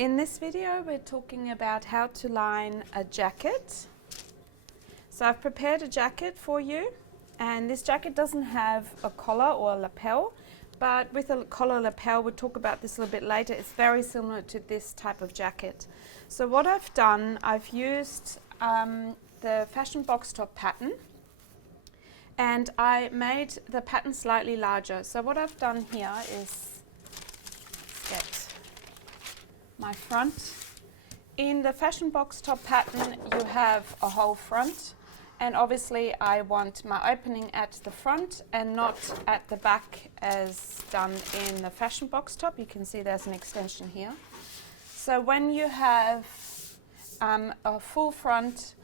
In this video we're talking about how to line a jacket. So I've prepared a jacket for you, and this jacket doesn't have a collar or a lapel, but with a collar lapel, we'll talk about this a little bit later. It's very similar to this type of jacket. So what I've done, I've used the fashion box top pattern, and I made the pattern slightly larger. So what I've done here is get my front. In the fashion box top pattern you have a whole front, and obviously I want my opening at the front and not at the back as done in the fashion box top. You can see there's an extension here. So when you have a full front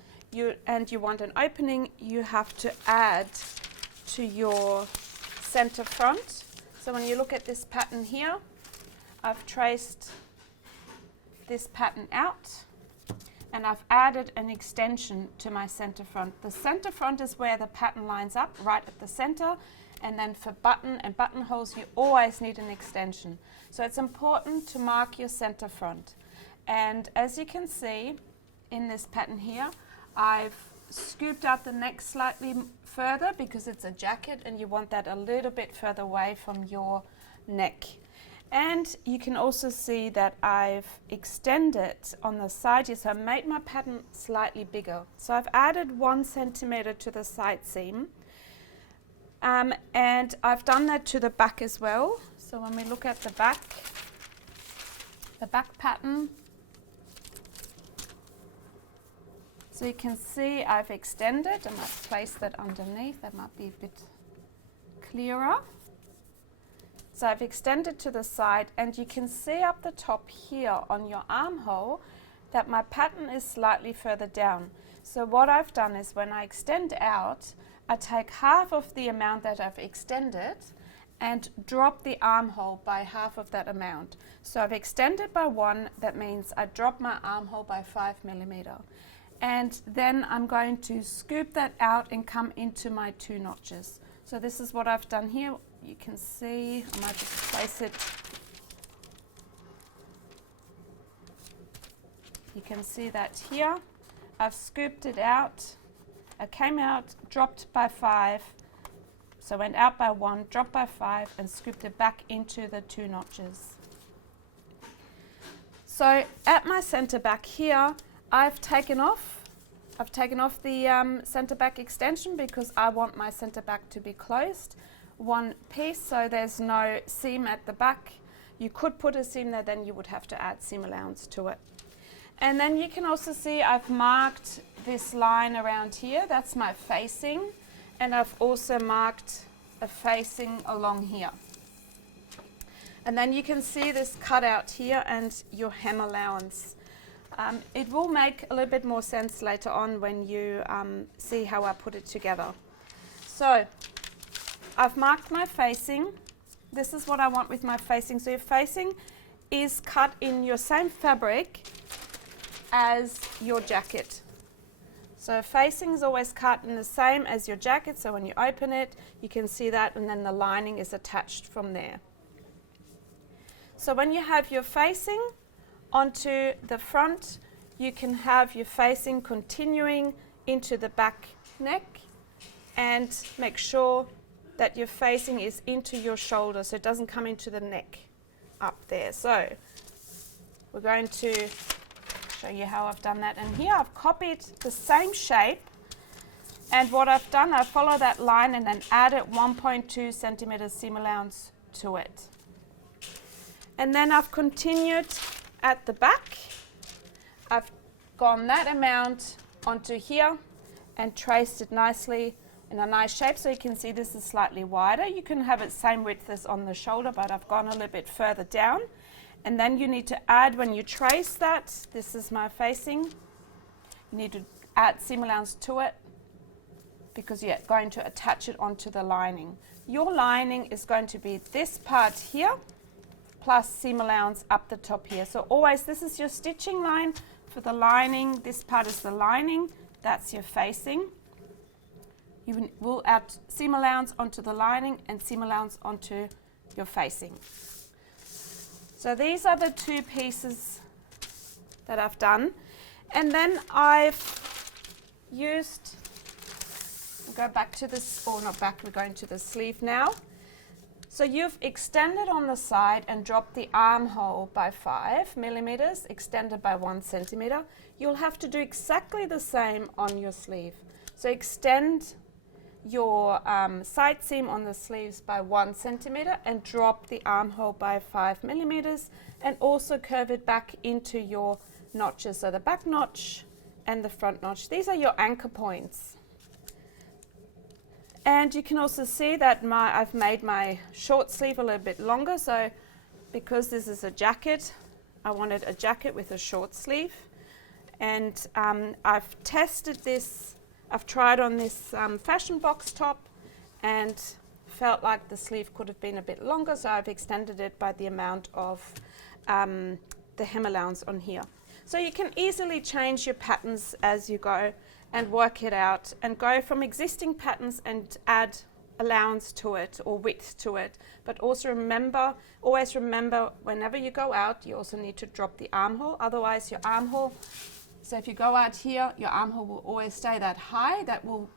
and you want an opening, you have to add to your center front. So when you look at this pattern here, I've traced this pattern out and I've added an extension to my center front. The center front is where the pattern lines up, right at the center, and then for button and buttonholes you always need an extension. So it's important to mark your center front. And as you can see in this pattern here, I've scooped out the neck slightly further because it's a jacket and you want that a little bit further away from your neck. And you can also see that I've extended on the side here, so I made my pattern slightly bigger. So I've added 1 centimeter to the side seam, and I've done that to the back as well. So when we look at the back pattern, so you can see I've extended, and I've placed that underneath. That might be a bit clearer. So I've extended to the side, and you can see up the top here on your armhole that my pattern is slightly further down. So what I've done is when I extend out, I take half of the amount that I've extended and drop the armhole by half of that amount. So I've extended by 1, that means I drop my armhole by 5 millimeter. And then I'm going to scoop that out and come into my 2 notches. So this is what I've done here. You can see, I might just place it. You can see that here. I've scooped it out. I came out, dropped by 5. So went out by 1, dropped by 5, and scooped it back into the 2 notches. So at my center back here, I've taken off the center back extension because I want my center back to be closed. 1 piece, so there's no seam at the back. You could put a seam there, then you would have to add seam allowance to it. And then you can also see I've marked this line around here. That's my facing, and I've also marked a facing along here. And then you can see this cutout here and your hem allowance. It will make a little bit more sense later on when you see how I put it together. So I've marked my facing. This is what I want with my facing. So your facing is cut in your same fabric as your jacket. So facing is always cut in the same as your jacket, so when you open it you can see that, and then the lining is attached from there. So when you have your facing onto the front, you can have your facing continuing into the back neck, and make sure that your facing is into your shoulder so it doesn't come into the neck up there. So we're going to show you how I've done that, and here I've copied the same shape, and what I've done, I follow that line and then added 1.2 centimeters seam allowance to it. And then I've continued at the back. I've gone that amount onto here and traced it nicely in a nice shape, so you can see this is slightly wider. You can have it same width as on the shoulder, but I've gone a little bit further down. And then you need to add, when you trace that, this is my facing, you need to add seam allowance to it because you're going to attach it onto the lining. Your lining is going to be this part here plus seam allowance up the top here. So always, this is your stitching line for the lining. This part is the lining, that's your facing. You will add seam allowance onto the lining and seam allowance onto your facing. So these are the 2 pieces that I've done. And then I've used, go back to this, or not back, we're going to the sleeve now. So you've extended on the side and dropped the armhole by 5 millimeters, extended by 1 centimeter. You'll have to do exactly the same on your sleeve. So extend your side seam on the sleeves by 1 centimeter and drop the armhole by 5 millimeters, and also curve it back into your notches. So the back notch and the front notch. These are your anchor points. And you can also see that I've made my short sleeve a little bit longer. So because this is a jacket, I wanted a jacket with a short sleeve. And I've tested this, I've tried on this fashion box top and felt like the sleeve could have been a bit longer. So I've extended it by the amount of the hem allowance on here. So you can easily change your patterns as you go and work it out and go from existing patterns and add allowance to it or width to it. But also remember, always remember, whenever you go out, you also need to drop the armhole. Otherwise your armhole, so if you go out here, your armhole will always stay that high. That will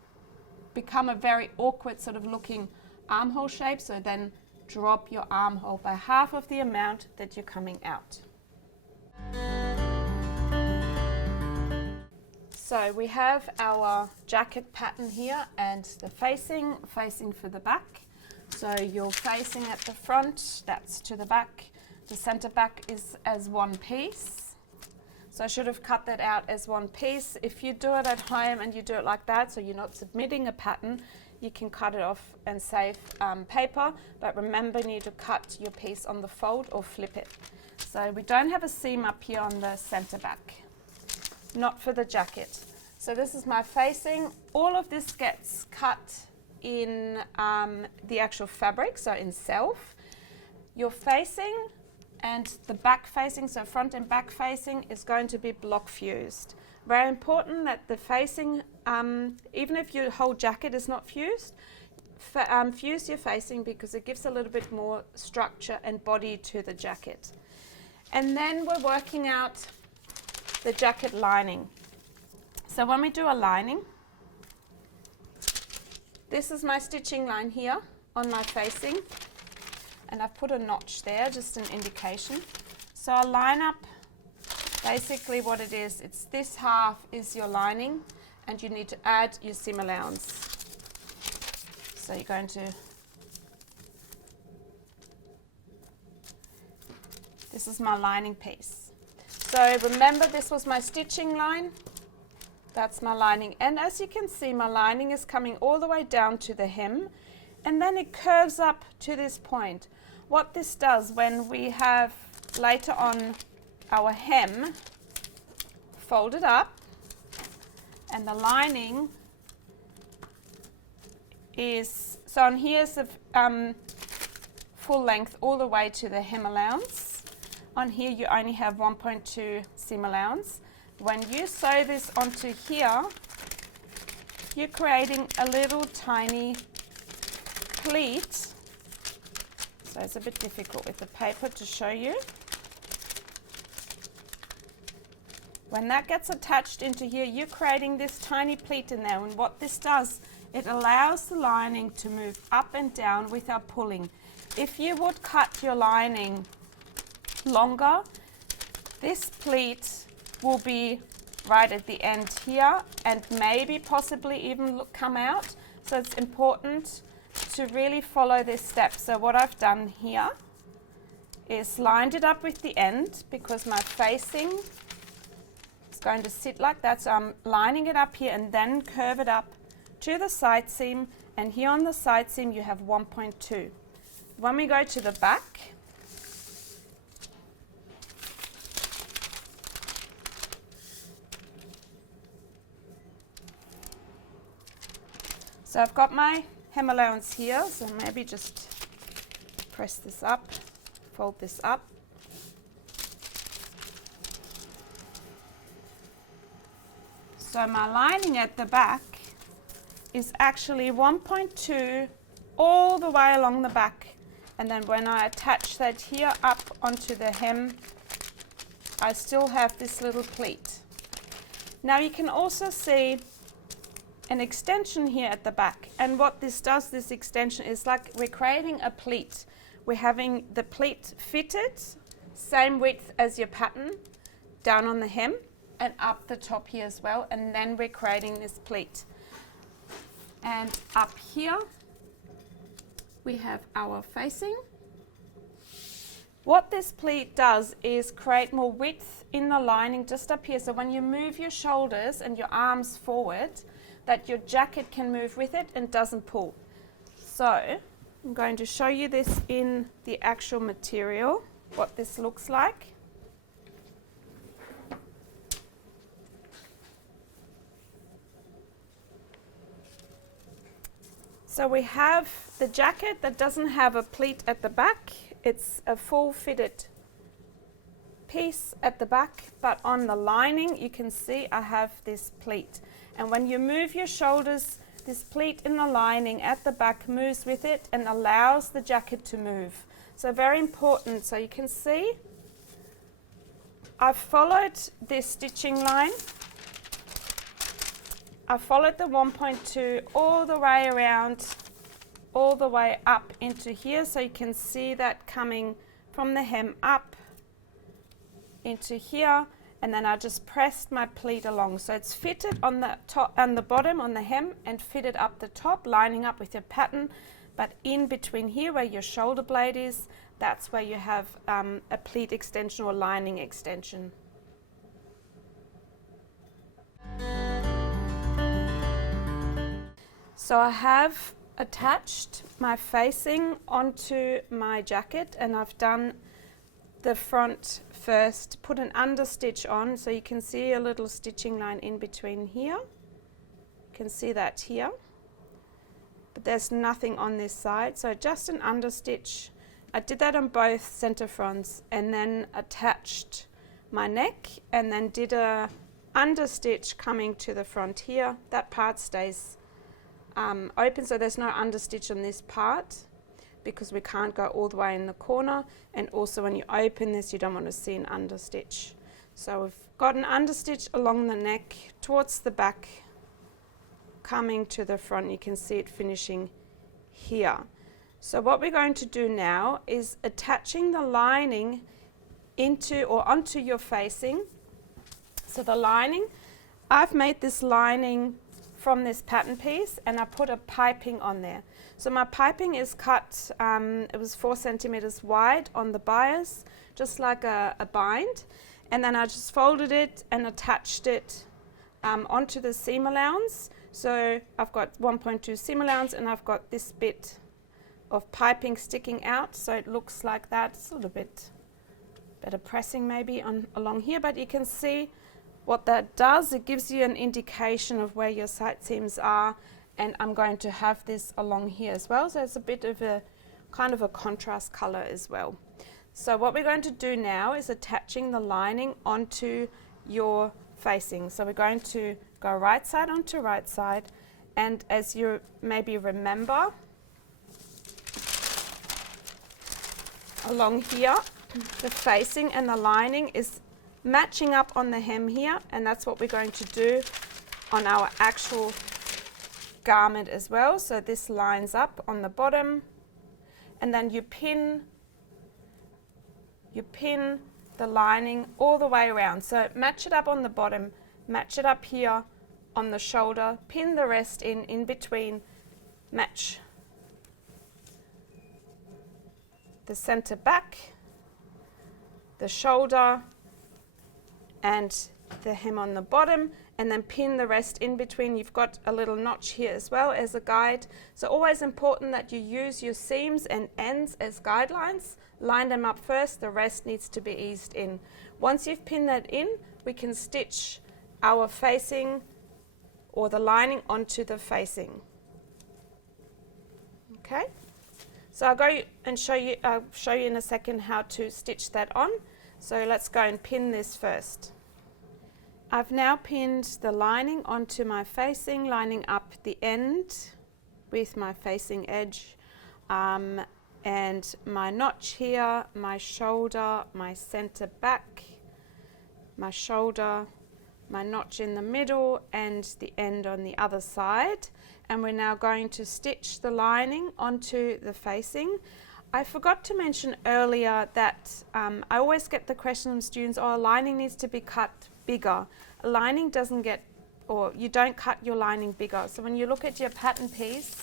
become a very awkward sort of looking armhole shape. So then drop your armhole by half of the amount that you're coming out. So we have our jacket pattern here and the facing for the back. So you're facing at the front, that's to the back. The center back is as one piece. So I should have cut that out as one piece. If you do it at home and you do it like that, so you're not submitting a pattern, you can cut it off and save paper. But remember, you need to cut your piece on the fold or flip it. So we don't have a seam up here on the center back. Not for the jacket. So this is my facing. All of this gets cut in the actual fabric, so in self. Your facing and the back facing, so front and back facing, is going to be block fused. Very important that the facing, even if your whole jacket is not fused, fuse your facing because it gives a little bit more structure and body to the jacket. And then we're working out the jacket lining. So when we do a lining, this is my stitching line here on my facing, and I've put a notch there, just an indication. So I'll line up basically what it is. It's this half is your lining, and you need to add your seam allowance. So you're going to, this is my lining piece. So remember, this was my stitching line. That's my lining. And as you can see, my lining is coming all the way down to the hem, and then it curves up to this point. What this does when we have later on our hem folded up, and the lining is, so on here is the full length all the way to the hem allowance. On here you only have 1.2 seam allowance. When you sew this onto here, you're creating a little tiny pleat. So it's a bit difficult with the paper to show you. When that gets attached into here, you're creating this tiny pleat in there. And what this does, it allows the lining to move up and down without pulling. If you would cut your lining longer, this pleat will be right at the end here and maybe possibly even come out. So it's important to really follow this step. So what I've done here is lined it up with the end because my facing is going to sit like that. So I'm lining it up here and then curve it up to the side seam, and here on the side seam you have 1.2. When we go to the back, so I've got my hem allowance here, so maybe just press this up, fold this up. So my lining at the back is actually 1.2 all the way along the back, and then when I attach that here up onto the hem, I still have this little pleat. Now you can also see an extension here at the back, and what this does, this extension, is like we're creating a pleat. We're having the pleat fitted, same width as your pattern, down on the hem and up the top here as well, and then we're creating this pleat. And up here we have our facing. What this pleat does is create more width in the lining just up here, so when you move your shoulders and your arms forward, that your jacket can move with it and doesn't pull. So I'm going to show you this in the actual material, what this looks like. So we have the jacket that doesn't have a pleat at the back. It's a full fitted piece at the back, but on the lining you can see I have this pleat. And when you move your shoulders, this pleat in the lining at the back moves with it and allows the jacket to move. So very important. So you can see I've followed this stitching line. I followed the 1.2 all the way around, all the way up into here. So you can see that coming from the hem up into here. And then I just pressed my pleat along. So it's fitted on the top and the bottom on the hem and fitted up the top, lining up with your pattern. But in between here where your shoulder blade is, that's where you have a pleat extension or lining extension. So I have attached my facing onto my jacket, and I've done the front first, put an understitch on, so you can see a little stitching line in between here. You can see that here, but there's nothing on this side, so just an understitch. I did that on both center fronts, and then attached my neck, and then did a understitch coming to the front here. That part stays open, so there's no understitch on this part, because we can't go all the way in the corner, and also when you open this you don't want to see an understitch. So we've got an understitch along the neck towards the back coming to the front. You can see it finishing here. So what we're going to do now is attaching the lining into or onto your facing. So the lining, I've made this lining from this pattern piece, and I put a piping on there. So my piping is cut, it was 4 centimeters wide on the bias, just like a bind, and then I just folded it and attached it onto the seam allowance. So I've got 1.2 seam allowance, and I've got this bit of piping sticking out, so it looks like that. It's a little bit better pressing maybe along here, but you can see what that does. It gives you an indication of where your side seams are, and I'm going to have this along here as well, so it's a bit of a kind of a contrast color as well. So what we're going to do now is attaching the lining onto your facing. So we're going to go right side onto right side, and as you maybe remember, along here the facing and the lining is matching up on the hem here, and that's what we're going to do on our actual garment as well. So this lines up on the bottom, and then you pin the lining all the way around. So match it up on the bottom, match it up here on the shoulder, pin the rest in between, match the center back, the shoulder and the hem on the bottom, and then pin the rest in between. You've got a little notch here as well as a guide. So always important that you use your seams and ends as guidelines. Line them up first, the rest needs to be eased in. Once you've pinned that in, we can stitch our facing or the lining onto the facing. Okay, so I'll go and show you in a second how to stitch that on. So let's go and pin this first. I've now pinned the lining onto my facing, lining up the end with my facing edge, and my notch here, my shoulder, my center back, my shoulder, my notch in the middle, and the end on the other side. And we're now going to stitch the lining onto the facing. I forgot to mention earlier that I always get the question from students, oh, lining needs to be cut bigger. Lining doesn't get, or you don't cut your lining bigger. So when you look at your pattern piece,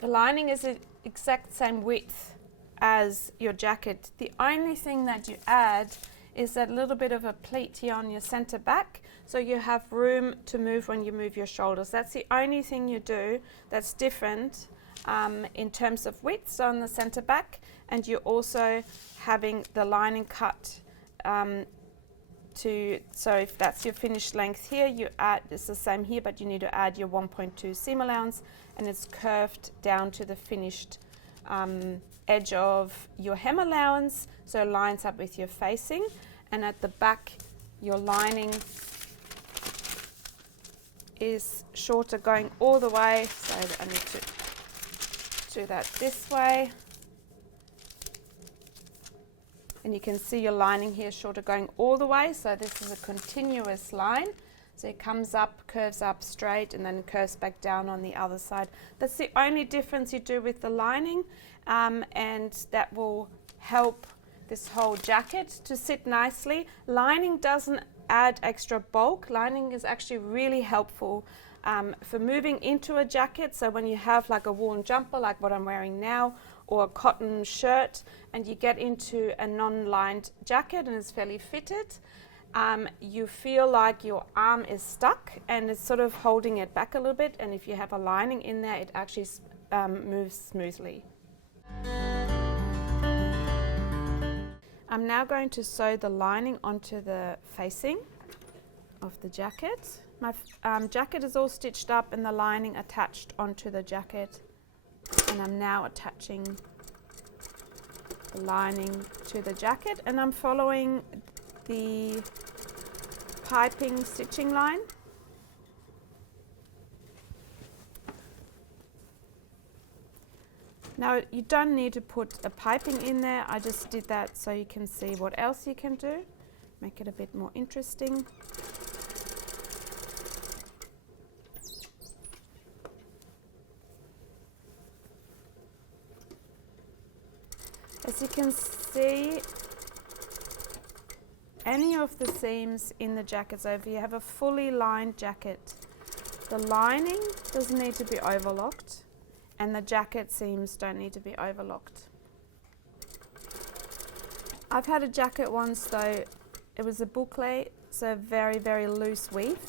the lining is the exact same width as your jacket. The only thing that you add is that little bit of a pleat here on your center back, so you have room to move when you move your shoulders. That's the only thing you do that's different in terms of width, so on the center back, and you're also having the lining cut so if that's your finished length here, you add, it's the same here, but you need to add your 1.2 seam allowance, and it's curved down to the finished edge of your hem allowance, so it lines up with your facing. And at the back, your lining is shorter going all the way, so I need to do that this way. And you can see your lining here shorter going all the way, so this is a continuous line. So it comes up, curves up straight, and then curves back down on the other side. That's the only difference you do with the lining, and that will help this whole jacket to sit nicely. Lining doesn't add extra bulk. Lining is actually really helpful for moving into a jacket. So when you have like a woolen jumper like what I'm wearing now, or a cotton shirt, and you get into a non-lined jacket and it's fairly fitted, you feel like your arm is stuck and it's sort of holding it back a little bit, and if you have a lining in there, it actually moves smoothly. I'm now going to sew the lining onto the facing of the jacket. My jacket is all stitched up and the lining attached onto the jacket, and I'm now attaching the lining to the jacket, and I'm following the piping stitching line. Now you don't need to put a piping in there, I just did that so you can see what else you can do, make it a bit more interesting. As you can see, any of the seams in the jacket, so if you have a fully lined jacket, the lining doesn't need to be overlocked and the jacket seams don't need to be overlocked. I've had a jacket once though, it was a boucle, so very, very loose weave,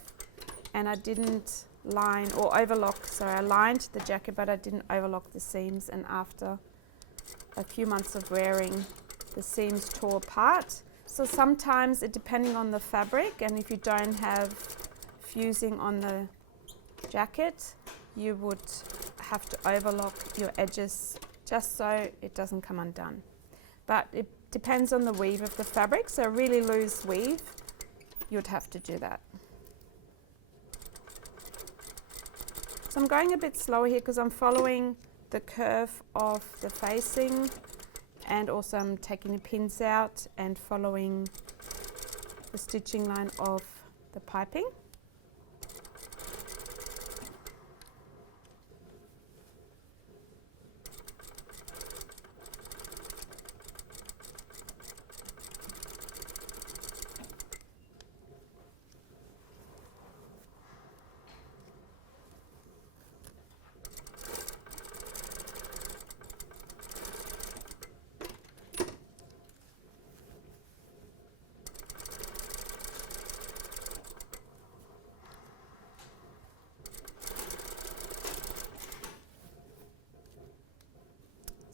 and I didn't line or overlock, so I lined the jacket but I didn't overlock the seams, and after a few months of wearing, the seams tore apart. So sometimes, depending on the fabric, and if you don't have fusing on the jacket, you would have to overlock your edges just so it doesn't come undone. But it depends on the weave of the fabric, so really loose weave, you'd have to do that. So I'm going a bit slower here because I'm following the curve of the facing, and also I'm taking the pins out and following the stitching line of the piping.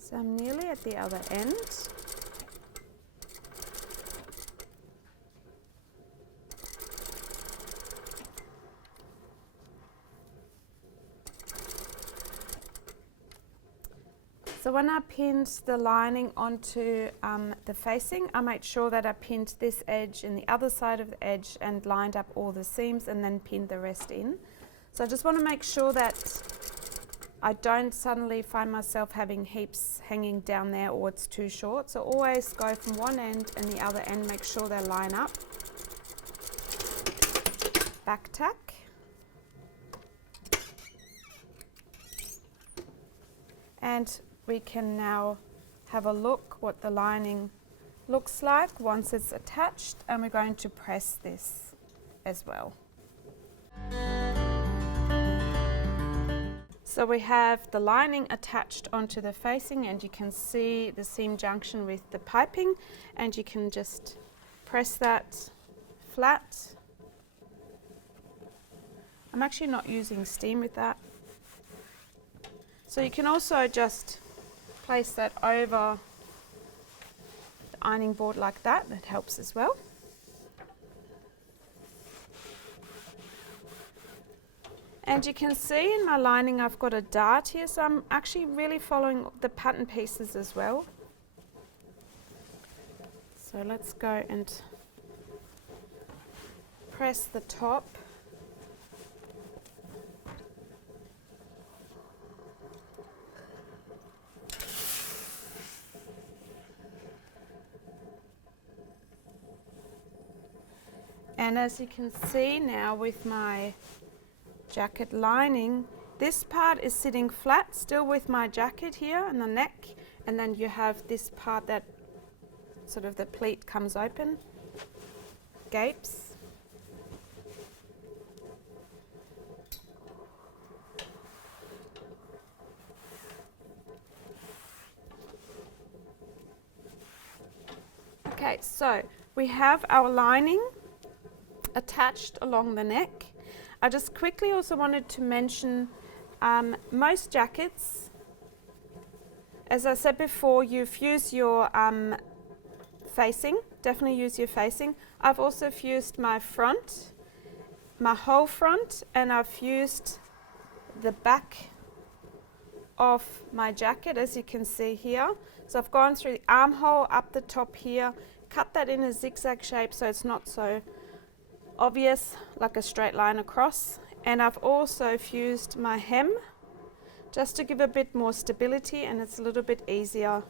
So I'm nearly at the other end. So when I pinned the lining onto the facing, I made sure that I pinned this edge and the other side of the edge and lined up all the seams and then pinned the rest in. So I just want to make sure that I don't suddenly find myself having heaps hanging down there or it's too short. So always go from one end and the other end, make sure they line up. Back tack. And we can now have a look what the lining looks like once it's attached, and we're going to press this as well. So we have the lining attached onto the facing, and you can see the seam junction with the piping, and you can just press that flat. I'm actually not using steam with that. So you can also just place that over the ironing board like that. That helps as well. And you can see in my lining I've got a dart here, so I'm actually really following the pattern pieces as well. So let's go and press the top. And as you can see now with my jacket lining, this part is sitting flat still with my jacket here and the neck, and then you have this part that sort of the pleat comes open, gapes. Okay, so we have our lining attached along the neck. I just quickly also wanted to mention most jackets, as I said before, you fuse your facing, definitely use your facing. I've also fused my front, my whole front, and I've fused the back of my jacket, as you can see here. So I've gone through the armhole up the top here, cut that in a zigzag shape so it's not so obvious like a straight line across, and I've also fused my hem just to give a bit more stability, and it's a little bit easier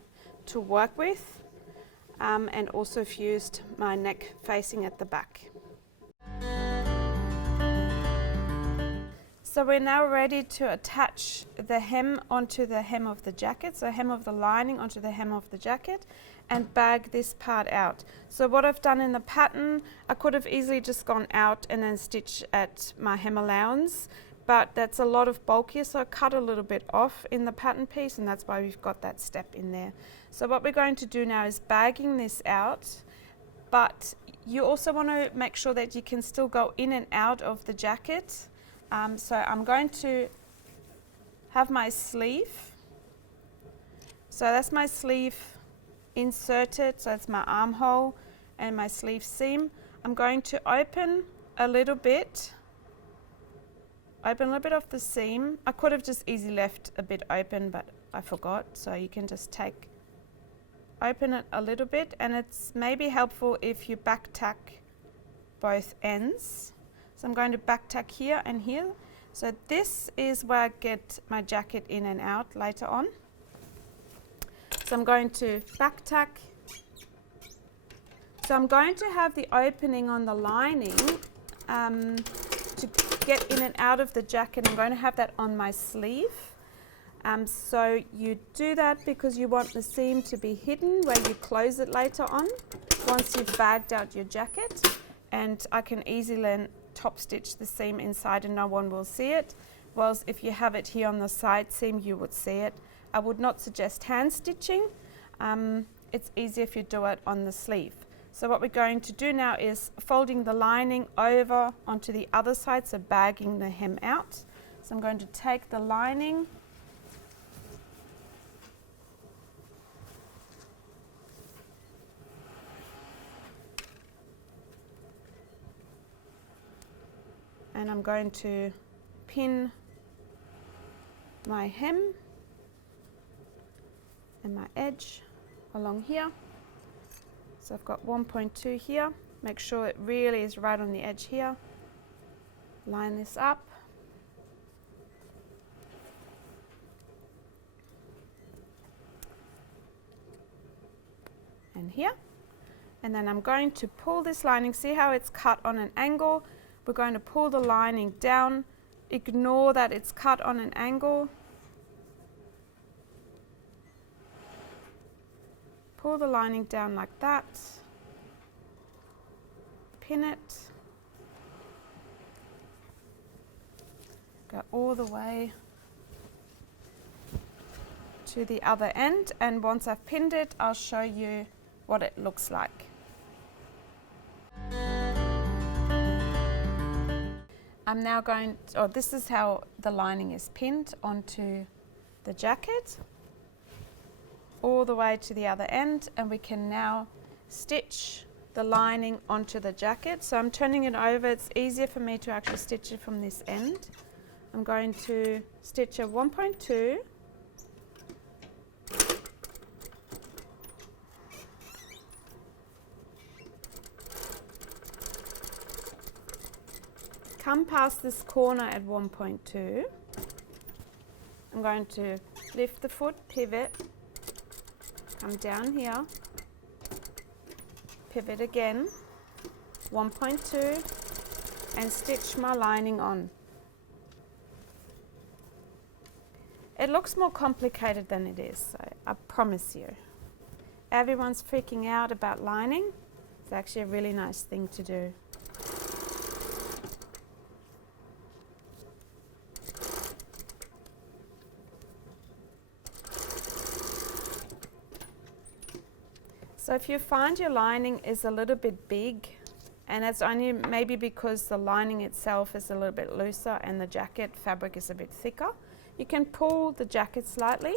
to work with, and also fused my neck facing at the back. So we're now ready to attach the hem onto the hem of the jacket, so hem of the lining onto the hem of the jacket, and bag this part out. So what I've done in the pattern, I could have easily just gone out and then stitch at my hem allowance, but that's a lot of bulkier, so I cut a little bit off in the pattern piece, and that's why we've got that step in there. So what we're going to do now is bagging this out, but you also want to make sure that you can still go in and out of the jacket. So I'm going to have my sleeve. So that's my sleeve inserted, so it's my armhole and my sleeve seam. I'm going to open a little bit of the seam. I could have just easily left a bit open, but I forgot, so you can just open it a little bit, and it's maybe helpful if you back tack both ends. So I'm going to back tack here and here. So this is where I get my jacket in and out later on. So I'm going to back tack. So I'm going to have the opening on the lining to get in and out of the jacket. I'm going to have that on my sleeve. So you do that because you want the seam to be hidden where you close it later on once you've bagged out your jacket. And I can easily then top stitch the seam inside and no one will see it. Whereas if you have it here on the side seam, you would see it. I would not suggest hand stitching. It's easier if you do it on the sleeve. So what we're going to do now is folding the lining over onto the other side, so bagging the hem out. So I'm going to take the lining and I'm going to pin my hem and my edge along here. So I've got 1.2 here. Make sure it really is right on the edge here. Line this up. and here. And then I'm going to pull this lining. See how it's cut on an angle? We're going to pull the lining down. Ignore that it's cut on an angle. Pull the lining down like that. Pin it. Go all the way to the other end, and once I've pinned it, I'll show you what it looks like. I'm now going to, this is how the lining is pinned onto the jacket, all the way to the other end, and we can now stitch the lining onto the jacket. So I'm turning it over. It's easier for me to actually stitch it from this end. I'm going to stitch a 1.2, come past this corner at 1.2. I'm going to lift the foot, pivot, come down here, pivot again, 1.2, and stitch my lining on. It looks more complicated than it is, so I promise you. Everyone's freaking out about lining. It's actually a really nice thing to do. So if you find your lining is a little bit big, and it's only maybe because the lining itself is a little bit looser and the jacket fabric is a bit thicker, you can pull the jacket slightly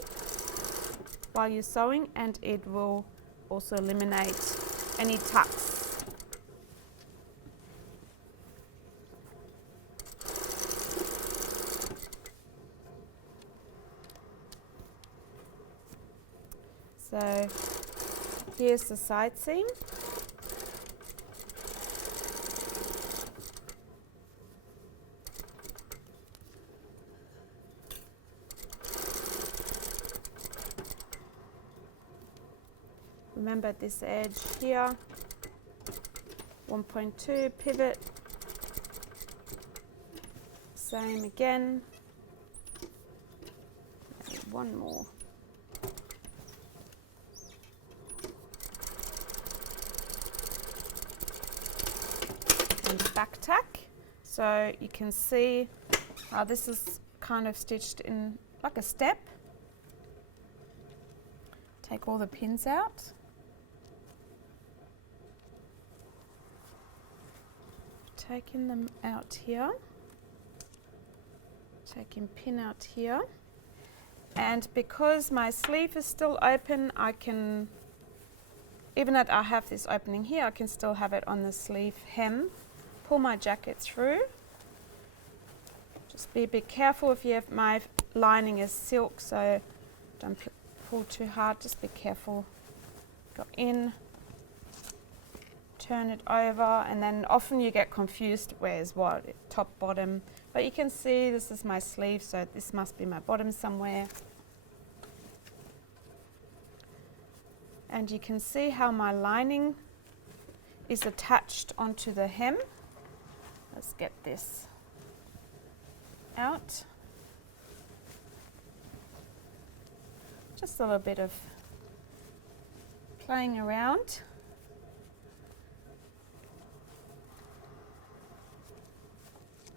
while you're sewing, and it will also eliminate any tucks. So here's the side seam. Remember at this edge here, 1.2, pivot, same again, one more. And back tack. So you can see how this is kind of stitched in like a step. Take all the pins out. Taking them out here. Taking pin out here. And because my sleeve is still open, I can, even though I have this opening here, I can still have it on the sleeve hem. Pull my jacket through. Just be a bit careful if you have, my lining is silk, so don't pull too hard, just be careful. Go in, turn it over, and then often you get confused where's what, top, bottom. But you can see this is my sleeve, so this must be my bottom somewhere. And you can see how my lining is attached onto the hem. Let's get this out. Just a little bit of playing around.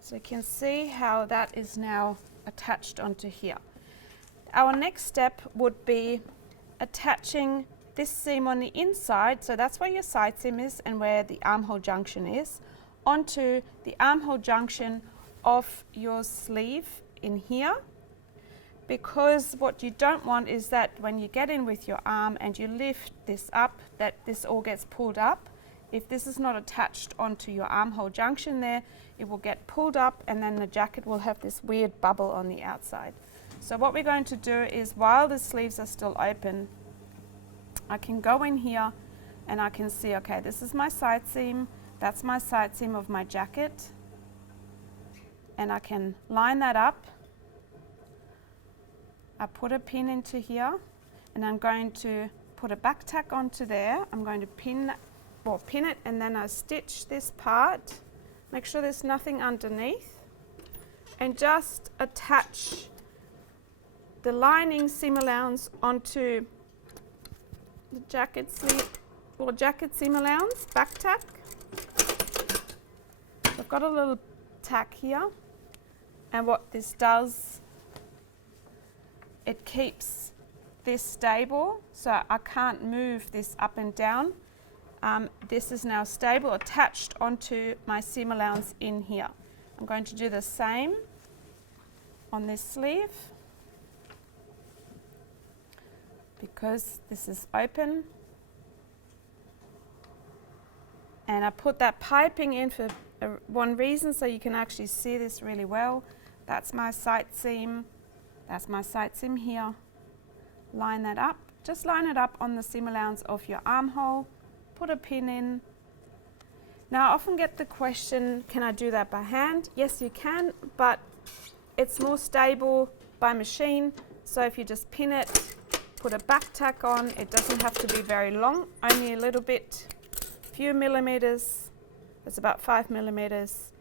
So you can see how that is now attached onto here. Our next step would be attaching this seam on the inside, so that's where your side seam is and where the armhole junction is, onto the armhole junction of your sleeve in here, because what you don't want is that when you get in with your arm and you lift this up, that this all gets pulled up. If this is not attached onto your armhole junction there, it will get pulled up and then the jacket will have this weird bubble on the outside. So what we're going to do is, while the sleeves are still open, I can go in here and I can see, okay, this is my side seam, that's my side seam of my jacket, and I can line that up. I put a pin into here and I'm going to put a back tack onto there. I'm going to pin it, and then I stitch this part. Make sure there's nothing underneath, and just attach the lining seam allowance onto the jacket sleeve or jacket seam allowance back tack. I've got a little tack here, and what this does, it keeps this stable, so I can't move this up and down. This is now stable, attached onto my seam allowance in here. I'm going to do the same on this sleeve because this is open. And I put that piping in for one reason, so you can actually see this really well. That's my side seam. That's my side seam here. Line that up. Just line it up on the seam allowance of your armhole. Put a pin in. Now I often get the question, can I do that by hand? Yes, you can, but it's more stable by machine. So if you just pin it, put a back tack on, it doesn't have to be very long, only a little bit, few millimeters. It's about 5 millimeters.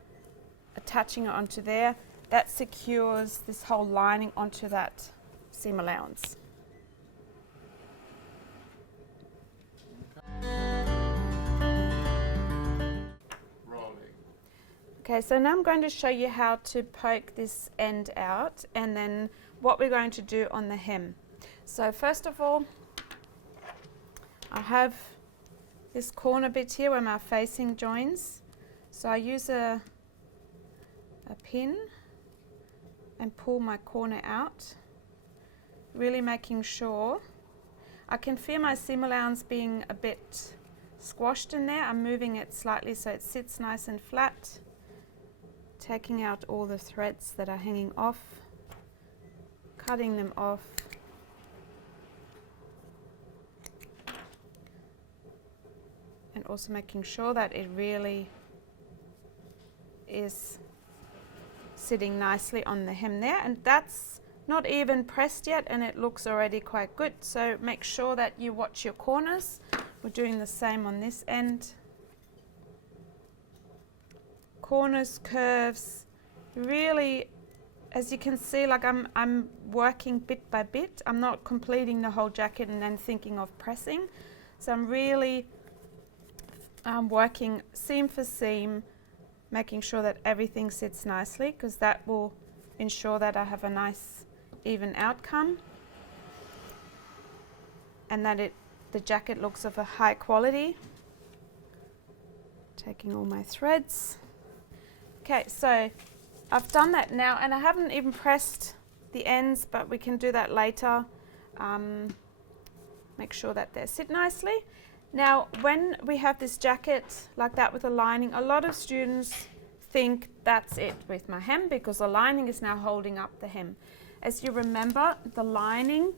Attaching it onto there, that secures this whole lining onto that seam allowance. Okay, so now I'm going to show you how to poke this end out, and then what we're going to do on the hem. So first of all, I have this corner bit here where my facing joins. So I use a pin and pull my corner out, really making sure. I can feel my seam allowance being a bit squashed in there. I'm moving it slightly so it sits nice and flat. Taking out all the threads that are hanging off, cutting them off, and also making sure that it really is sitting nicely on the hem there. And that's not even pressed yet, and it looks already quite good. So make sure that you watch your corners. We're doing the same on this end. Corners, curves, really, as you can see, like I'm working bit by bit. I'm not completing the whole jacket and then thinking of pressing. So I'm really working seam for seam, making sure that everything sits nicely, because that will ensure that I have a nice even outcome and that the jacket looks of a high quality. Taking all my threads. Okay, so I've done that now, and I haven't even pressed the ends, but we can do that later. Make sure that they sit nicely. Now, when we have this jacket like that with a lining, a lot of students think that's it with my hem, because the lining is now holding up the hem. As you remember, the lining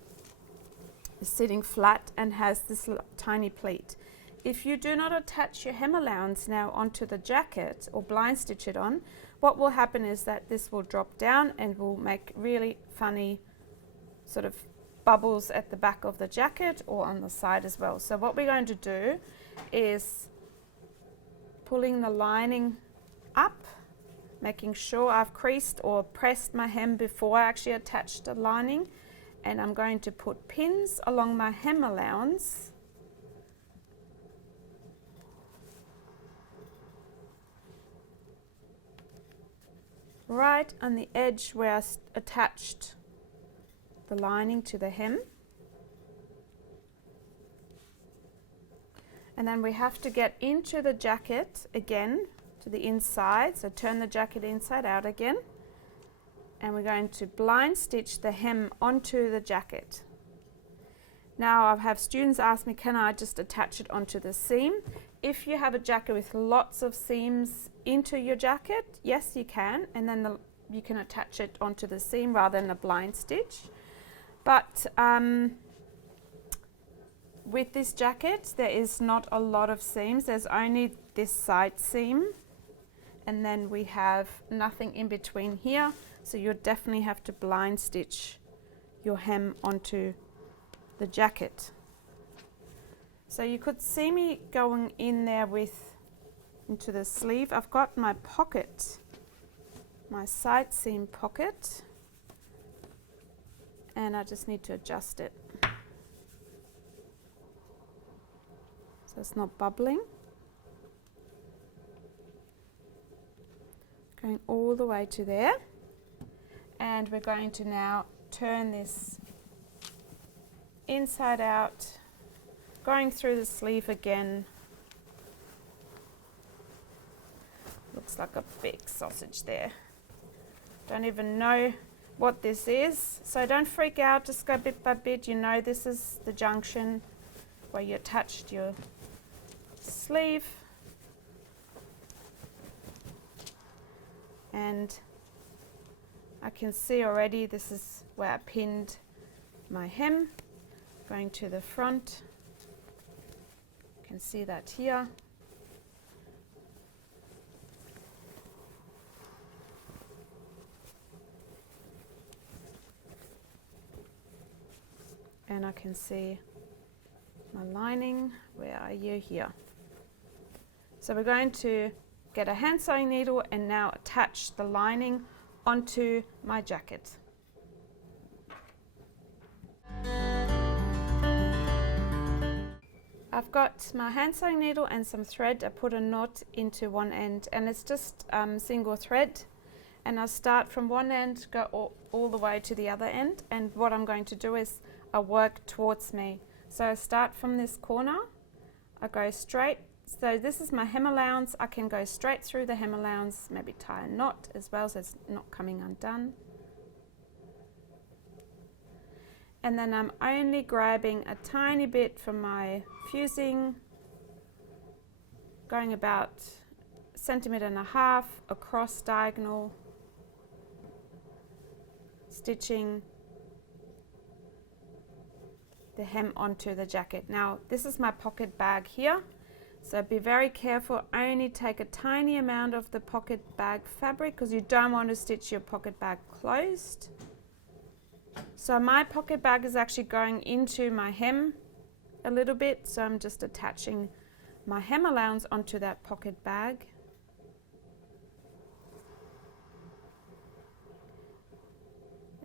is sitting flat and has this tiny pleat. If you do not attach your hem allowance now onto the jacket or blind stitch it on, what will happen is that this will drop down and will make really funny sort of bubbles at the back of the jacket or on the side as well. So what we're going to do is pulling the lining up, making sure I've creased or pressed my hem before I actually attach the lining, and I'm going to put pins along my hem allowance right on the edge where I attached the lining to the hem. And then we have to get into the jacket again to the inside, so turn the jacket inside out again, and we're going to blind stitch the hem onto the jacket. Now I've had students ask me, can I just attach it onto the seam? If you have a jacket with lots of seams into your jacket, yes you can, and then you can attach it onto the seam rather than a blind stitch. But with this jacket there is not a lot of seams. There's only this side seam, and then we have nothing in between here, so you'll definitely have to blind stitch your hem onto the jacket. So you could see me going in there into the sleeve. I've got my pocket, my side seam pocket, and I just need to adjust it so it's not bubbling. Going all the way to there, and we're going to now turn this inside out, going through the sleeve again. Looks like a big sausage there. Don't even know what this is, so don't freak out, just go bit by bit. You know, this is the junction where you attached your sleeve, and I can see already this is where I pinned my hem. Going to the front, you can see that here. And I can see my lining. Where are you? Here. So we're going to get a hand sewing needle and now attach the lining onto my jacket. I've got my hand sewing needle and some thread. I put a knot into one end, and it's just single thread, and I start from one end, go all the way to the other end, and what I'm going to do is I work towards me. So I start from this corner, I go straight. So this is my hem allowance. I can go straight through the hem allowance, maybe tie a knot as well so it's not coming undone. And then I'm only grabbing a tiny bit from my fusing, going about 1.5 centimeters across diagonal, stitching the hem onto the jacket. Now this is my pocket bag here, so be very careful. Only take a tiny amount of the pocket bag fabric because you don't want to stitch your pocket bag closed. So my pocket bag is actually going into my hem a little bit, so I'm just attaching my hem allowance onto that pocket bag.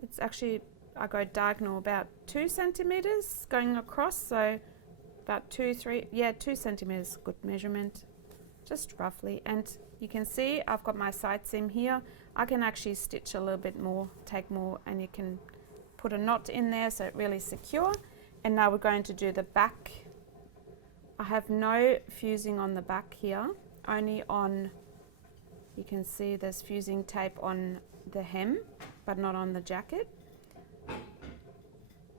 It's actually, I go diagonal about 2 centimeters going across, so about 2 centimeters, good measurement, just roughly. And you can see I've got my side seam here. I can actually stitch a little bit more, take more, and you can put a knot in there so it really secure. And now we're going to do the back. I have no fusing on the back here, only on, you can see there's fusing tape on the hem but not on the jacket.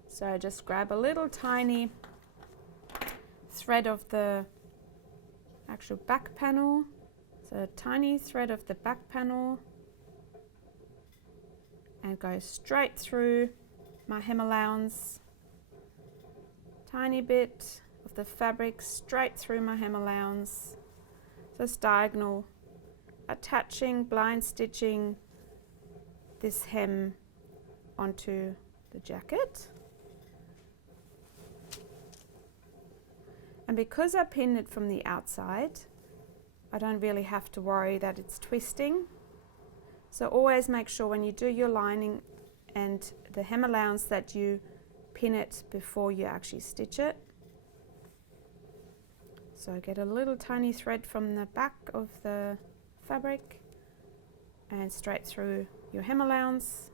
So just grab a little tiny thread of the actual back panel, so a tiny thread of the back panel, and go straight through my hem allowance, tiny bit of the fabric straight through my hem allowance, just diagonal, attaching, blind stitching this hem onto the jacket. And because I pinned it from the outside, I don't really have to worry that it's twisting. So always make sure when you do your lining and the hem allowance that you pin it before you actually stitch it. So get a little tiny thread from the back of the fabric and straight through your hem allowance.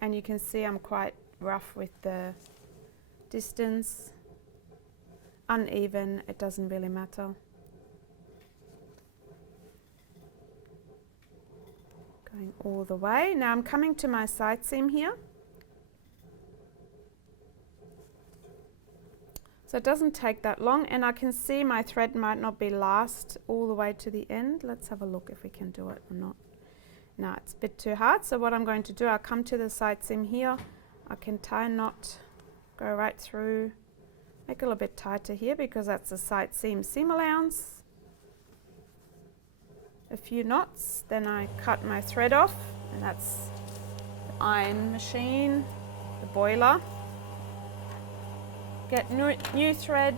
And you can see I'm quite rough with the distance, uneven, it doesn't really matter. Going all the way. Now I'm coming to my side seam here. So it doesn't take that long, and I can see my thread might not be last all the way to the end. Let's have a look if we can do it or not. No, it's a bit too hard. So what I'm going to do, I'll come to the side seam here. I can tie a knot, go right through, make it a little bit tighter here because that's the side seam allowance. A few knots, then I cut my thread off, and that's the iron machine, the boiler. Get new thread.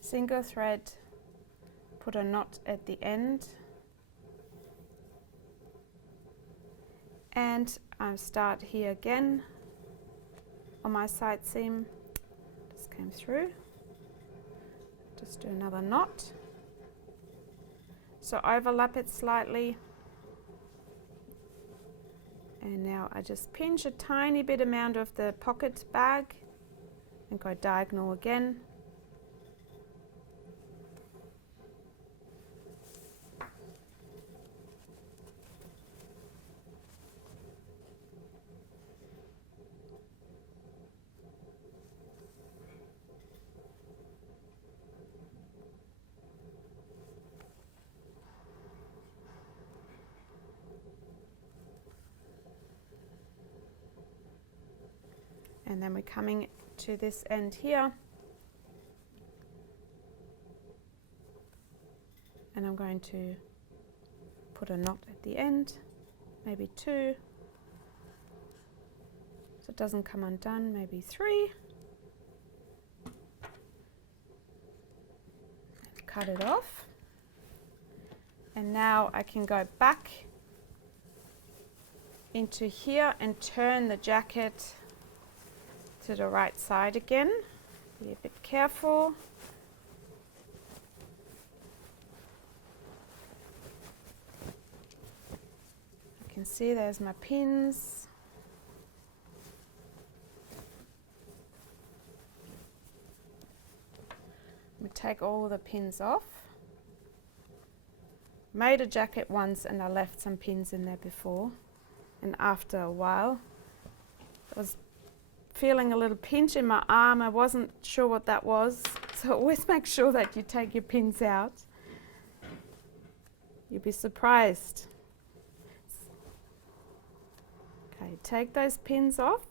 Single thread, put a knot at the end, and I start here again on my side seam. Just came through. Just do another knot. So overlap it slightly. And now I just pinch a tiny bit amount of the pocket bag and go diagonal again. And then we're coming to this end here, and I'm going to put a knot at the end, maybe 2, so it doesn't come undone, maybe 3, cut it off, and now I can go back into here and turn the jacket to the right side again. Be a bit careful. You can see there's my pins. We take all the pins off. Made a jacket once and I left some pins in there before, and after a while it was feeling a little pinch in my arm. I wasn't sure what that was, so always make sure that you take your pins out. You'll be surprised. Okay, take those pins off,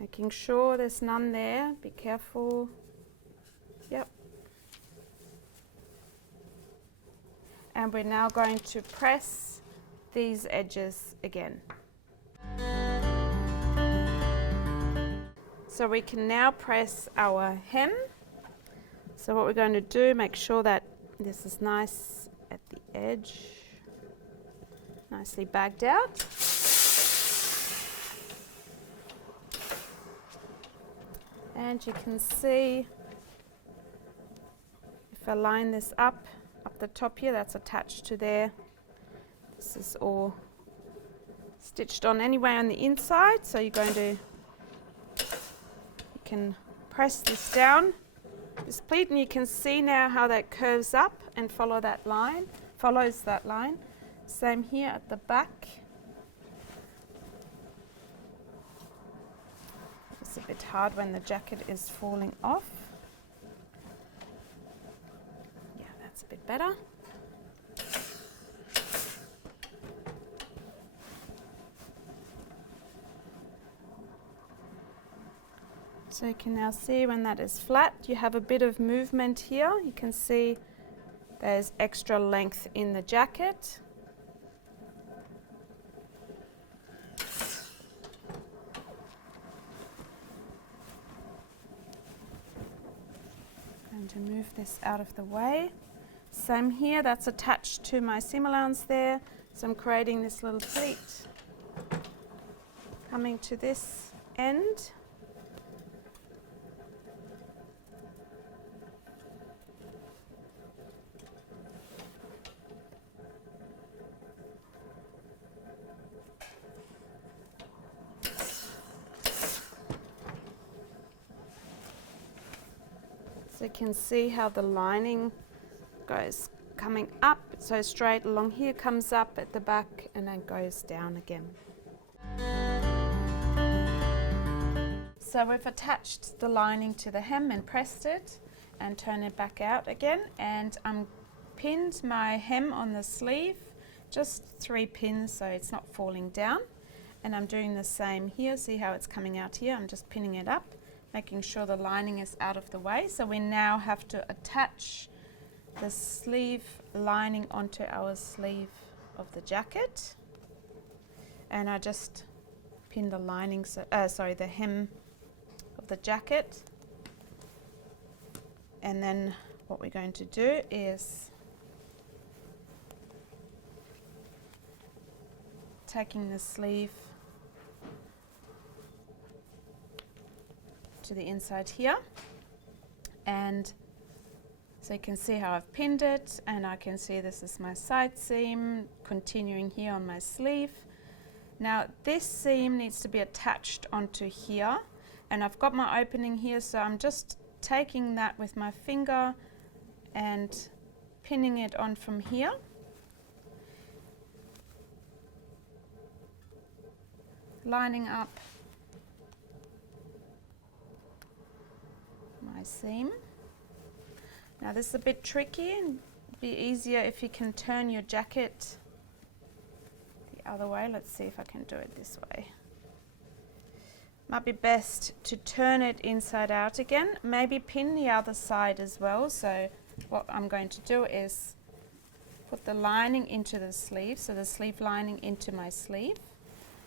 making sure there's none there. Be careful. Yep. And we're now going to press these edges again. So we can now press our hem. So what we're going to do, make sure that this is nice at the edge, nicely bagged out. And you can see, if I line this up the top here, that's attached to there. This is all stitched on anyway on the inside, so you're going to can press this down, this pleat, and you can see now how that curves up and follows that line. Same here at the back. It's a bit hard when the jacket is falling off. Yeah, that's a bit better. So you can now see when that is flat, you have a bit of movement here. You can see there's extra length in the jacket. Going to move this out of the way. Same here, that's attached to my seam allowance there. So I'm creating this little pleat. Coming to this end. So you can see how the lining goes coming up, so straight along here, comes up at the back and then goes down again. So we've attached the lining to the hem and pressed it and turned it back out again, and I'm pinned my hem on the sleeve, just 3 pins so it's not falling down, and I'm doing the same here. See how it's coming out here? I'm just pinning it up, making sure the lining is out of the way. So we now have to attach the sleeve lining onto our sleeve of the jacket, and I just pin the lining, the hem of the jacket. And then what we're going to do is taking the sleeve to the inside here, and so you can see how I've pinned it, and I can see this is my side seam continuing here on my sleeve. Now this seam needs to be attached onto here, and I've got my opening here, so I'm just taking that with my finger and pinning it on from here. Lining up my seam. Now this is a bit tricky, and it'd be easier if you can turn your jacket the other way. Let's see if I can do it this way. Might be best to turn it inside out again, maybe pin the other side as well. So what I'm going to do is put the lining into the sleeve, so the sleeve lining into my sleeve,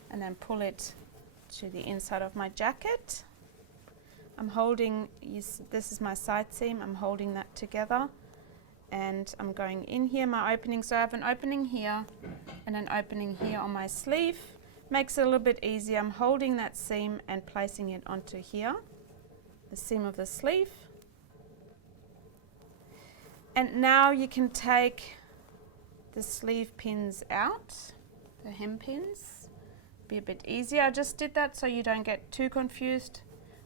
and then pull it to the inside of my jacket. I'm holding, this is my side seam, I'm holding that together, and I'm going in here, my opening, so I have an opening here and an opening here on my sleeve. Makes it a little bit easier. I'm holding that seam and placing it onto here, the seam of the sleeve. And now you can take the sleeve pins out, the hem pins. Be a bit easier. I just did that so you don't get too confused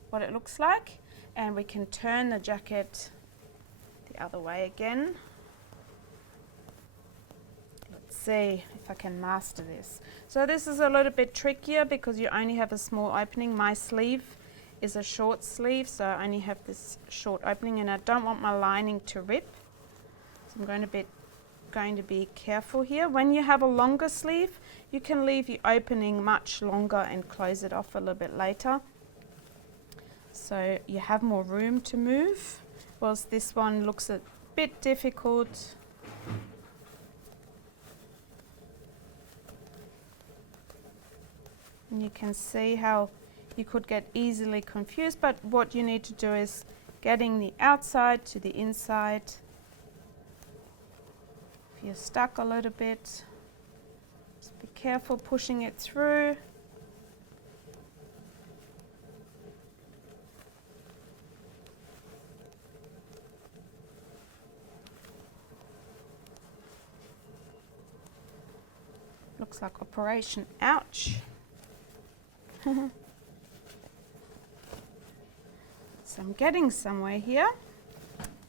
what it looks like, and we can turn the jacket the other way again. Let's see if I can master this. So this is a little bit trickier because you only have a small opening. My sleeve is a short sleeve, so I only have this short opening, and I don't want my lining to rip, so I'm going to be careful here. When you have a longer sleeve, you can leave your opening much longer and close it off a little bit later, so you have more room to move, whilst this one looks a bit difficult. And you can see how you could get easily confused, but what you need to do is getting the outside to the inside. If you're stuck a little bit, just be careful pushing it through. Looks like Operation Ouch. So I'm getting somewhere here.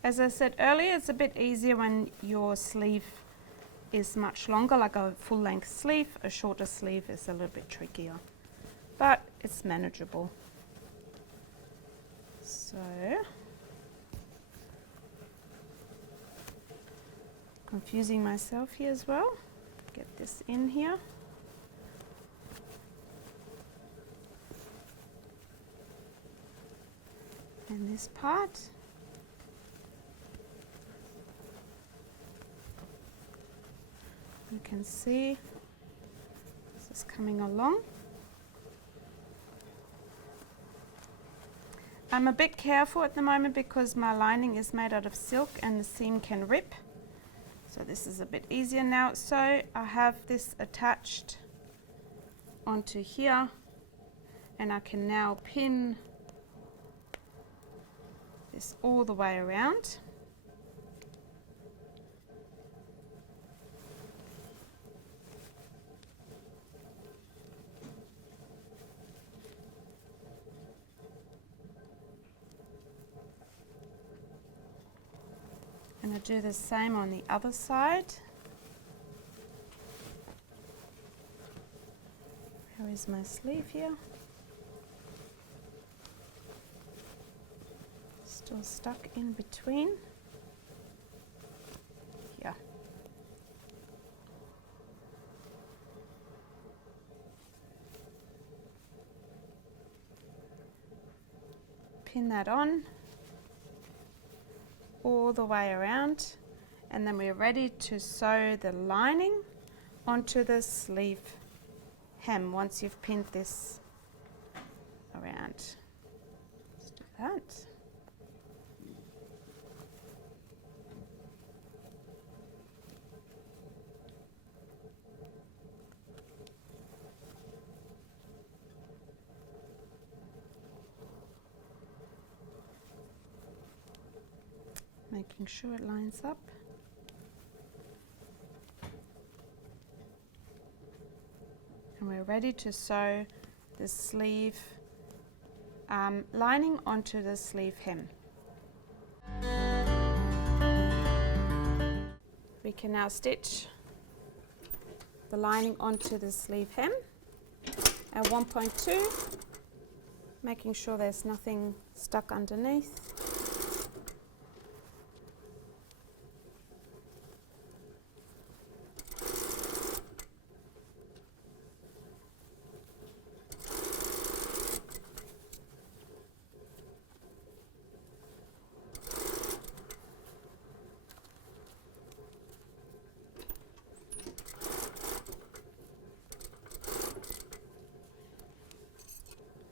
As I said earlier, it's a bit easier when your sleeve is much longer, like a full length sleeve. A shorter sleeve is a little bit trickier, but it's manageable. So confusing myself here as well. Get this in here. And this part. You can see this is coming along. I'm a bit careful at the moment because my lining is made out of silk and the seam can rip. So this is a bit easier now. So I have this attached onto here, and I can now pin this all the way around. And I do the same on the other side. Where is my sleeve here? Still stuck in between. Here. Pin that on all the way around, and then we're ready to sew the lining onto the sleeve hem once you've pinned this around. Let's do that. Making sure it lines up. And we're ready to sew the sleeve lining onto the sleeve hem. We can now stitch the lining onto the sleeve hem at 1.2, making sure there's nothing stuck underneath.